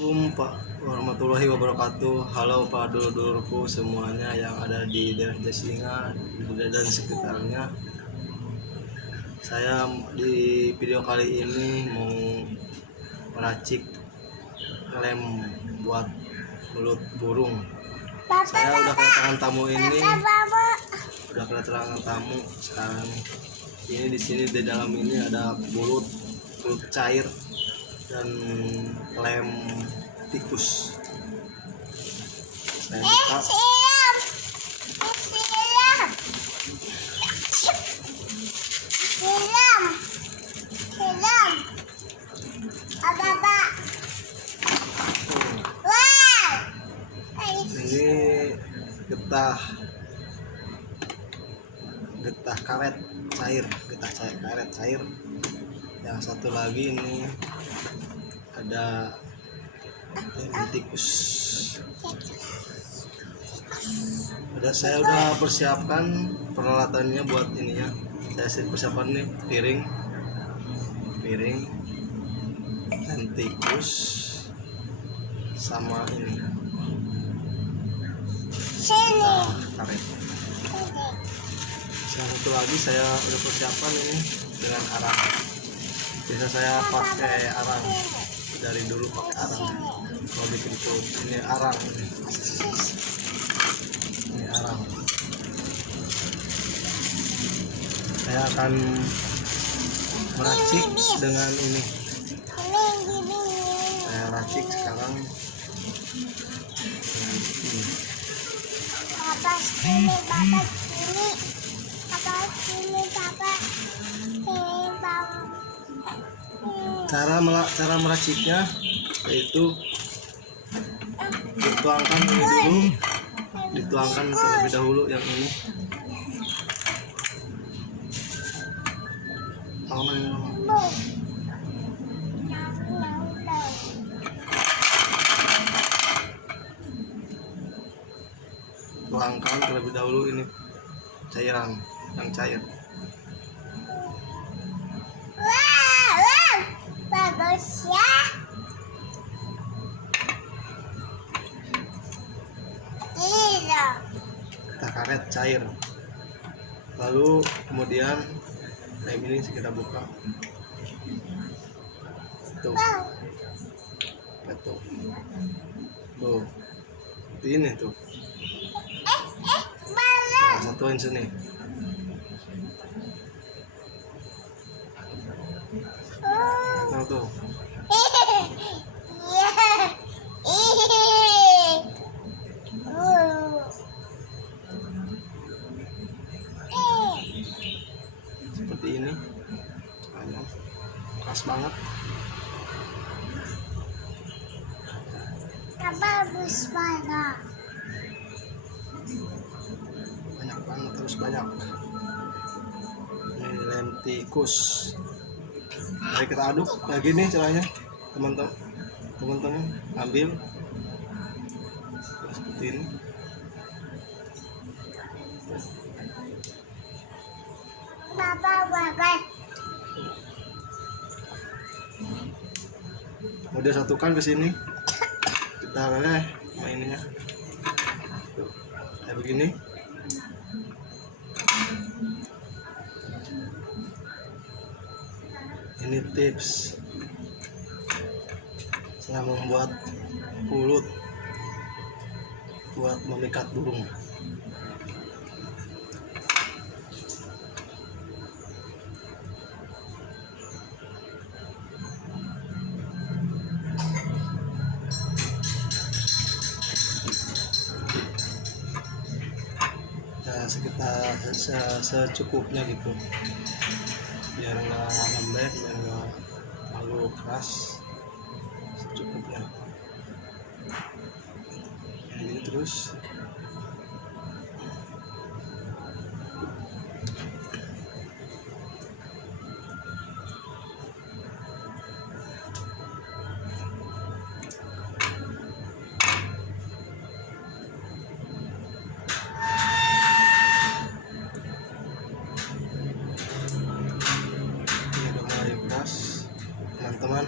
Warahmatullahi wabarakatuh. Halo Pak dulur-dulurku semuanya yang ada di daerah Jasinga dan sekitarnya. Saya di video kali ini mau meracik lem buat mulut burung. Saya udah kedatangan tamu ini. Udah kedatangan tamu sekarang. Ini di sini di dalam ini ada mulut cair dan lem tikus. Saya buka. Ini getah karet cair, karet cair. Yang satu lagi ini ada lem tikus. Saya udah persiapkan peralatannya buat ininya. Saya persiapkan nih piring lem tikus sama ini karet. Yang satu lagi saya udah persiapkan ini dengan arang. Biasa saya pakai arang, dari dulu pakai arang kalau bikin tuh. Ini arang, saya akan meracik dengan ini. Saya racik sekarang dengan ini. Cara meraciknya yaitu dituangkan terlebih dahulu yang ini. Tuangkan terlebih dahulu ini cairan yang cair. Bagus ya. Kita karet cair. Lalu kemudian lem ini kita buka. Tuh. Tuh. Ini tuh. Nah, satuin sini. Nah, tuh. Seperti ini. Keras banget. Bagus banget. Banyak banget, terus banyak. Ini lem tikus. Mari kita aduk kayak gini caranya, teman-teman ambil seperti ini. Udah satukan ke sini, kita leleh mainnya kayak begini. Ini tips saya membuat mulut buat memikat burung. Ya, sekitar secukupnya gitu, biar nggak lembek, biar nggak terlalu keras, secukupnya. Ini terus teman-teman.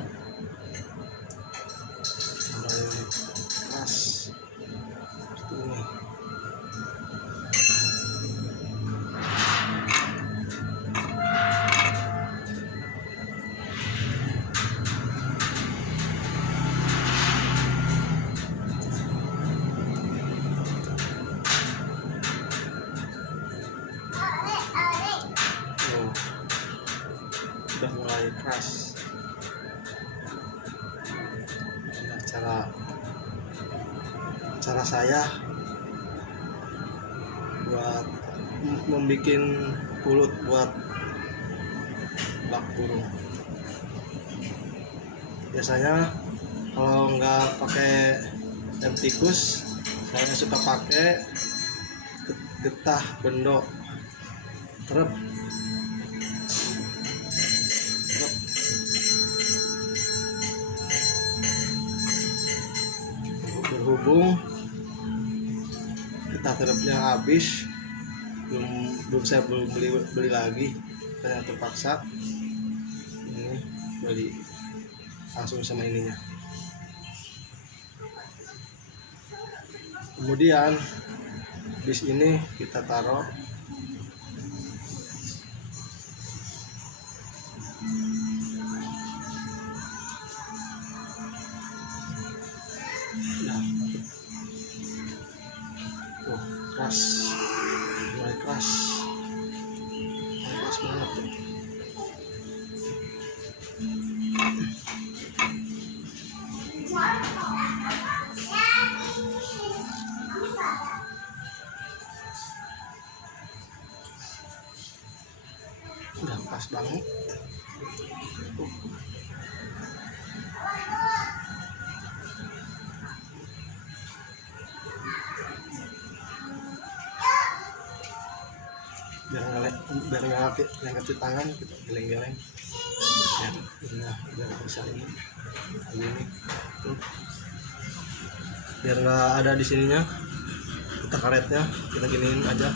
mulai keras. Nah, cara saya buat membuat pulut buat bak burung. Biasanya kalau nggak pakai lem tikus, saya suka pakai getah bendok. Terap. Berhubung getah terapnya habis, saya belum beli lagi, saya terpaksa ini beli langsung sama ininya. Kemudian bis ini kita taruh keras, mulai keras banget tuh. Udah pas banget. biar nggak lengket di tangan, kita geleng-geleng ya. Nah, biar bisa ini tuh. Biar nggak ada di sininya, kita karetnya kita giniin aja.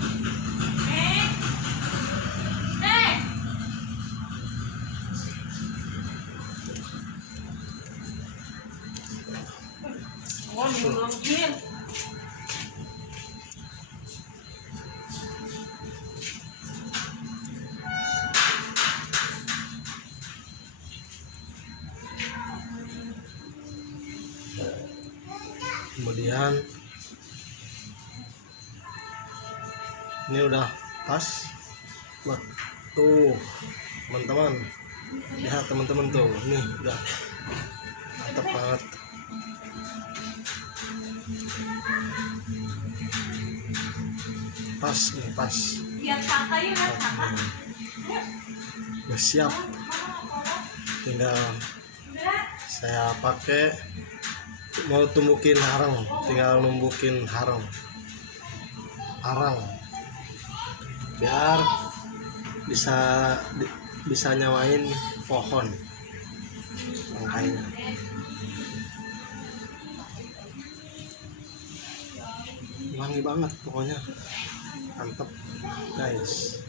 Kemudian ini udah pas buat tuh teman-teman, lihat teman-teman tuh, ini udah mantap banget. Pas nih, pas udah siap, tinggal saya pakai mau tumbukin harang, tinggal numbukin harang biar bisa nyamain pohon rangkainya. Wangi banget pokoknya, mantep guys.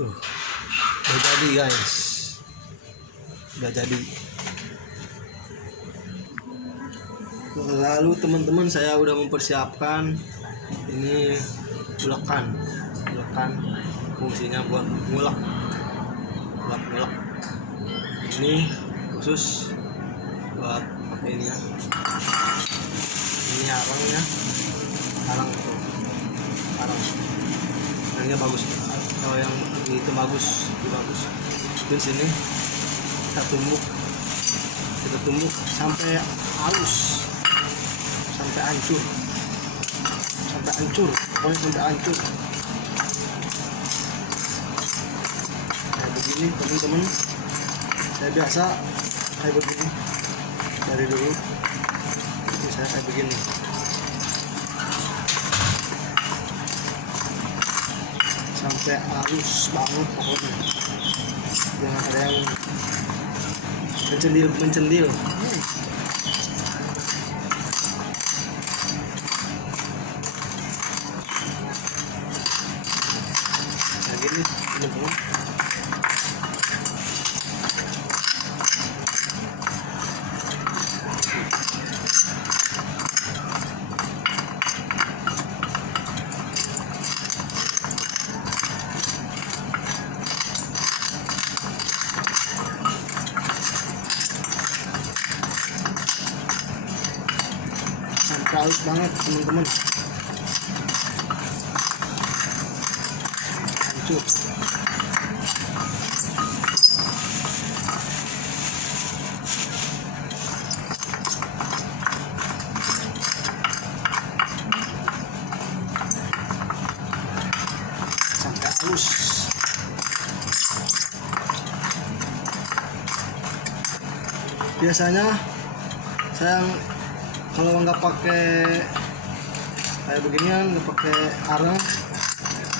Tuh, udah jadi guys, udah jadi. Lalu teman-teman, saya udah mempersiapkan ini ulekan fungsinya buat ngulek. Ini khusus buat pakai ini ya. Ini harangnya, harang harangnya bagus. Kalau yang itu bagus. Di sini kita tumbuk sampai halus, sampai hancur, pokoknya sampai hancur. Kayak begini teman-teman, saya biasa kayak begini dari dulu. Ini saya kayak begini. Sampai halus banget pokoknya, jangan ada yang mencendil. Nah gini teman-teman. baik banget teman-teman. Hancur. Sampai halus. Biasanya saya kalau nggak pakai kayak beginian, nggak pakai areng,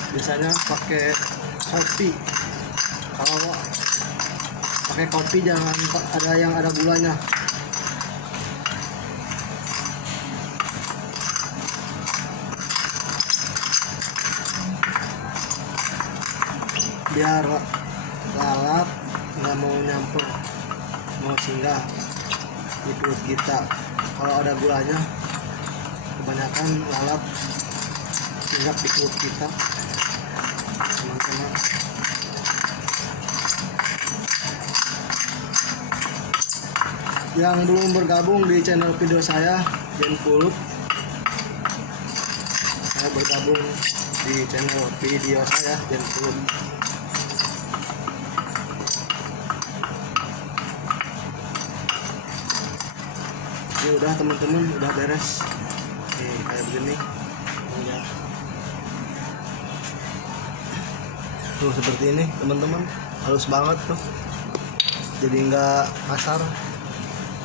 biasanya pakai kopi. Kalau pakai kopi jangan ada yang ada gulanya. Biar lalat nggak mau nyamper, mau singgah di perut kita. Kalau ada gulanya, kebanyakan lalat singgah di perut kita, teman-teman. Yang belum bergabung di channel video saya, Jen Pulut, saya bergabung di channel video saya, Jen Pulut. Ini udah teman-teman, udah beres. Nih kayak begini. Ya. Tuh seperti ini teman-teman, halus banget tuh. Jadi nggak kasar,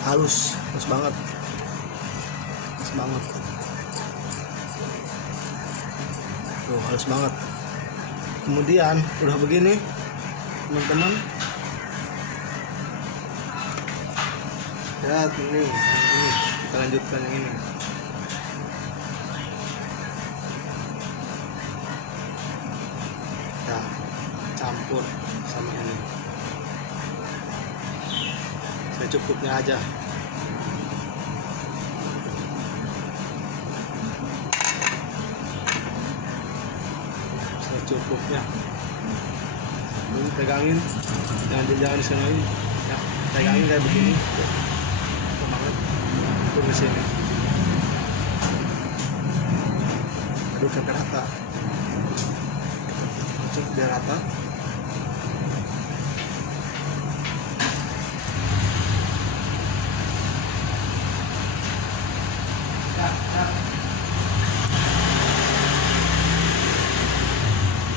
halus banget, halus banget. Tuh halus banget. Kemudian udah begini teman-teman. Lihat ini, kita lanjutkan yang ini. Kita campur sama ini. Secukupnya aja. Secukupnya. Ini pegangin, jangan disenain. Ya, pegangin kayak begini. Turun ke sini, aduk sampai rata, aduk biar rata.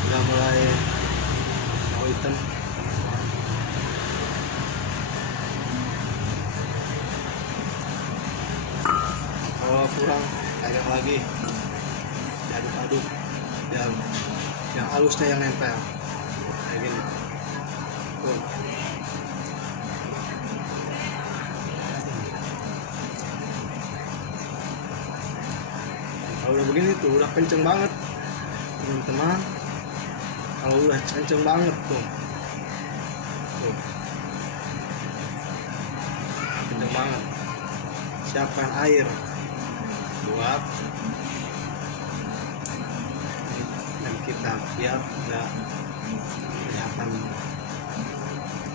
Udah mulai mau hitam. Kalau kurang air lagi, diaduk-aduk, dan yang halusnya yang nempel kayak gini. Tuh. Kalau udah begini tuh udah kenceng banget teman-teman. Kalau udah kenceng banget tuh, kenceng banget. Siapkan air buat dan kita biar nggak kelihatan,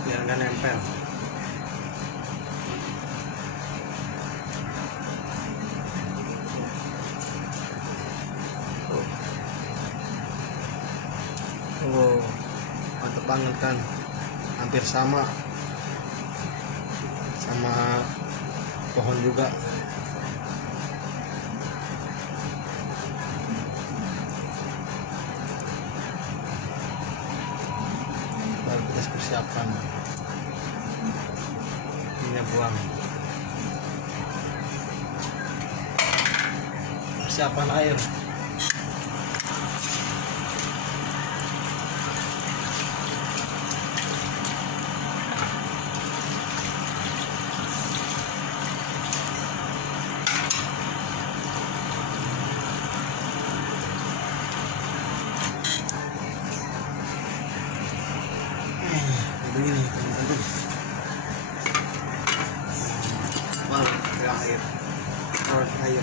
biar nggak nempel. Oh, mantep banget kan, hampir sama pohon juga. Baru kita persiapkan minyak buang. Persiapan air. Begini teman-teman. Taruh air.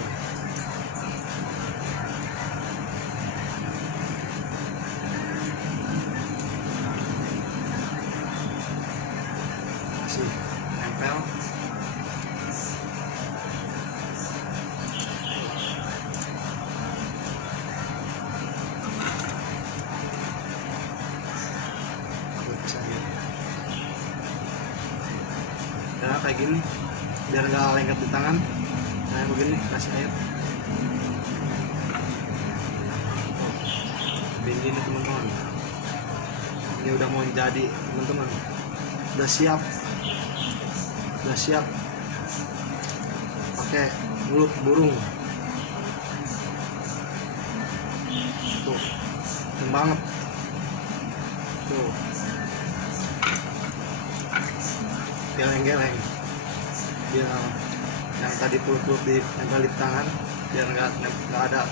Kasih nempel. kasih air. Ya kayak gini biar nggak lengket di tangan. Nah begini kasih air. Oh, tinggi nih teman-teman. Ini udah mau jadi teman-teman. Udah siap pakai mulut burung. Tuh kenceng banget tuh, geleng-geleng biar yang tadi pulut-pulut ditempel di tangan biar nggak ada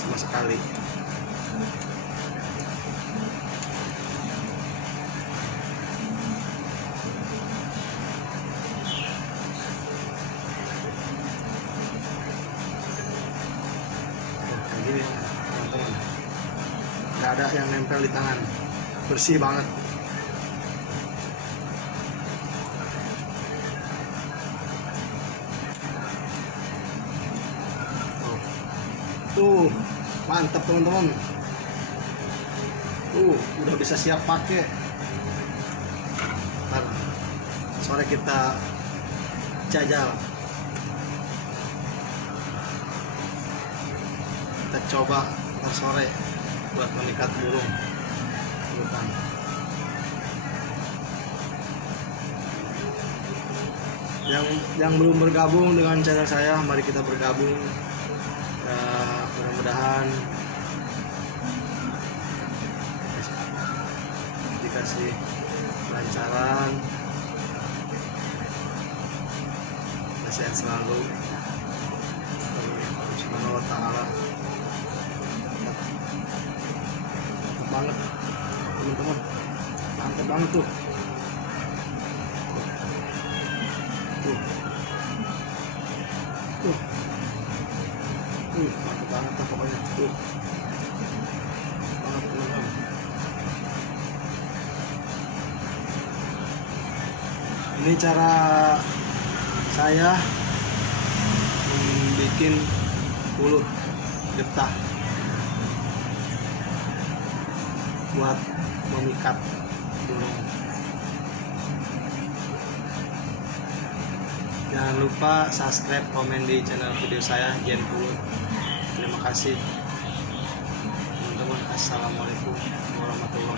sama sekali. Kayak gini teman-teman, nggak ada yang nempel di tangan, bersih banget. Mantap teman-teman. Udah bisa siap pakai. Ntar sore kita jajal. Kita coba ntar sore buat memikat burung hutan. Yang belum bergabung dengan channel saya, mari kita bergabung. Mudah-mudahan dikasih kelancaran, sehat selalu. Subhanahu wa ta'ala. Mantap banget teman-teman, mantap banget tuh. Mantap banget lah pokoknya tuh. Banget teman-teman. Ini cara saya bikin pulut getah buat memikat burung. Jangan lupa subscribe, komen di channel video saya Gen Pulut. Terima kasih teman-teman. Assalamualaikum warahmatullahi wabarakatuh.